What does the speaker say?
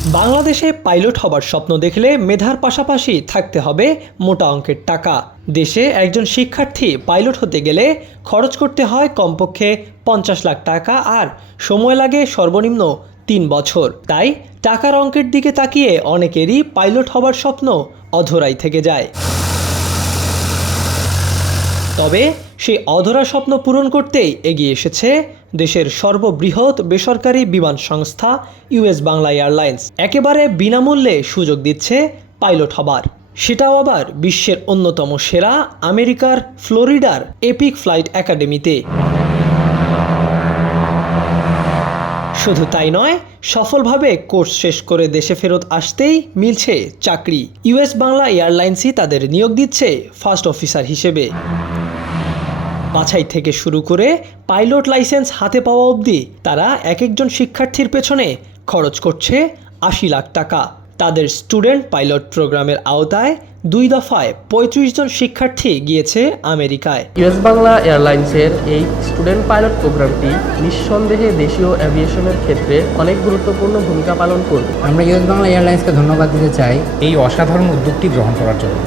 বাংলাদেশে পাইলট হবার স্বপ্ন দেখলে মেধার পাশাপাশি থাকতে হবে মোটা অঙ্কের টাকা। দেশে একজন শিক্ষার্থী পাইলট হতে গেলে খরচ করতে হয় কমপক্ষে 50 লাখ টাকা, আর সময় লাগে সর্বনিম্ন 3 বছর। তাই টাকার অঙ্কের দিকে তাকিয়ে অনেকেরই পাইলট হবার স্বপ্ন অধরাই থেকে যায়। তবে সেই অধরা স্বপ্ন পূরণ করতেই এগিয়ে এসেছে দেশের সর্ববৃহৎ বেসরকারি বিমান সংস্থা ইউএস বাংলা এয়ারলাইন্স। একেবারে বিনামূল্যে সুযোগ দিচ্ছে পাইলট হবার, সেটাও আবার বিশ্বের অন্যতম সেরা আমেরিকার ফ্লোরিডার এপিক ফ্লাইট একাডেমিতে। শুধু তাই নয়, সফলভাবে কোর্স শেষ করে দেশে ফেরত আসতেই মিলছে চাকরি। ইউএস বাংলা এয়ারলাইন্সই তাদের নিয়োগ দিচ্ছে ফার্স্ট অফিসার হিসেবে। বাছাই থেকে শুরু করে পাইলট লাইসেন্স হাতে পাওয়া অবধি তারা এক একজন শিক্ষার্থীর পেছনে খরচ করছে 80 লাখ টাকা। তাদের স্টুডেন্ট পাইলট প্রোগ্রামের আওতায় 2 দফায় 35 জন শিক্ষার্থী গিয়েছে আমেরিকায়। ইউএস বাংলা এয়ারলাইন্সের এই স্টুডেন্ট পাইলট প্রোগ্রামটি নিঃসন্দেহে দেশীয় অ্যাভিয়েশনের ক্ষেত্রে অনেক গুরুত্বপূর্ণ ভূমিকা পালন করবে। আমরা ইউএস বাংলা এয়ারলাইন্সকে ধন্যবাদ দিতে চাই এই অসাধারণ উদ্যোগটি গ্রহণ করার জন্য।